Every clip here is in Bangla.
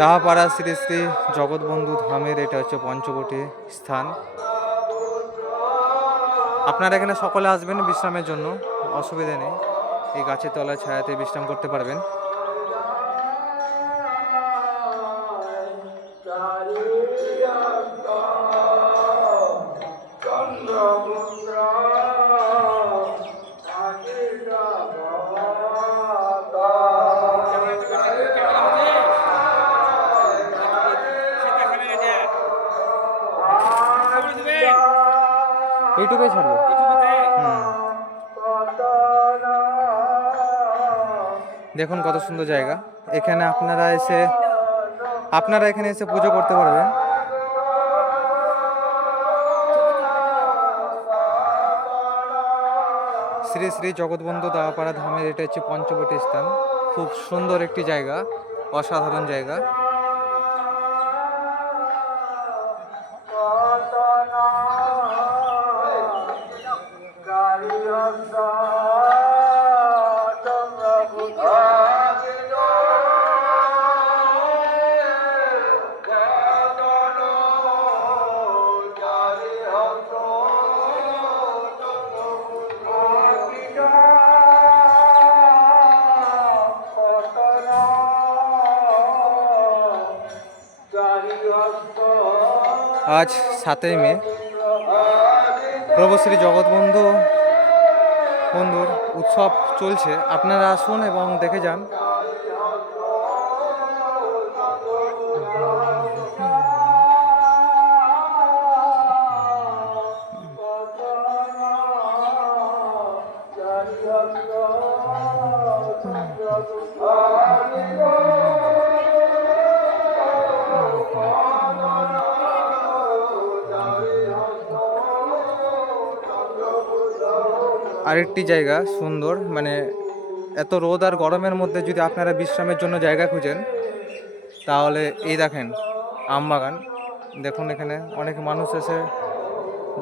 দাহাপাড়া শ্রী শ্রী জগৎবন্ধু ধামের এটা হচ্ছে পঞ্চবটী স্থান। আপনারা এখানে সকলে আসবেন বিশ্রামের জন্য, অসুবিধা নেই। এই গাছের তলায় ছায়াতে বিশ্রাম করতে পারবেন। ইউটিউবে ছাড়বো। দেখুন কত সুন্দর জায়গা এখানে আপনারা এসে আপনারা এখানে এসে পুজো করতে পারবেন। শ্রী শ্রী জগৎবন্ধু দাওয়াপাড়া ধামের এটা হচ্ছে পঞ্চবটী স্থান। খুব সুন্দর একটি জায়গা, অসাধারণ জায়গা। আজ সাতই মে। প্রভু শ্রী জগৎবন্ধু বন্ধুর উৎসব চলছে। আপনারা আসুন এবং দেখে যান। আরেকটি জায়গা সুন্দর মানে এত রোদ আর গরমের মধ্যে যদি আপনারা বিশ্রামের জন্য জায়গা খুঁজেন, তাহলে এই দেখেন, আমবাগান। দেখুন এখানে অনেক মানুষ এসে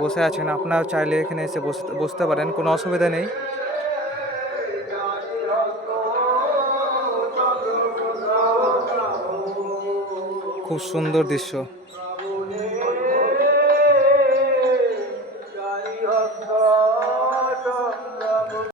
বসে আছেন আপনারা চাইলে এখানে এসে বসতে বসতে পারেন, কোনো অসুবিধা নেই। খুব সুন্দর দৃশ্য।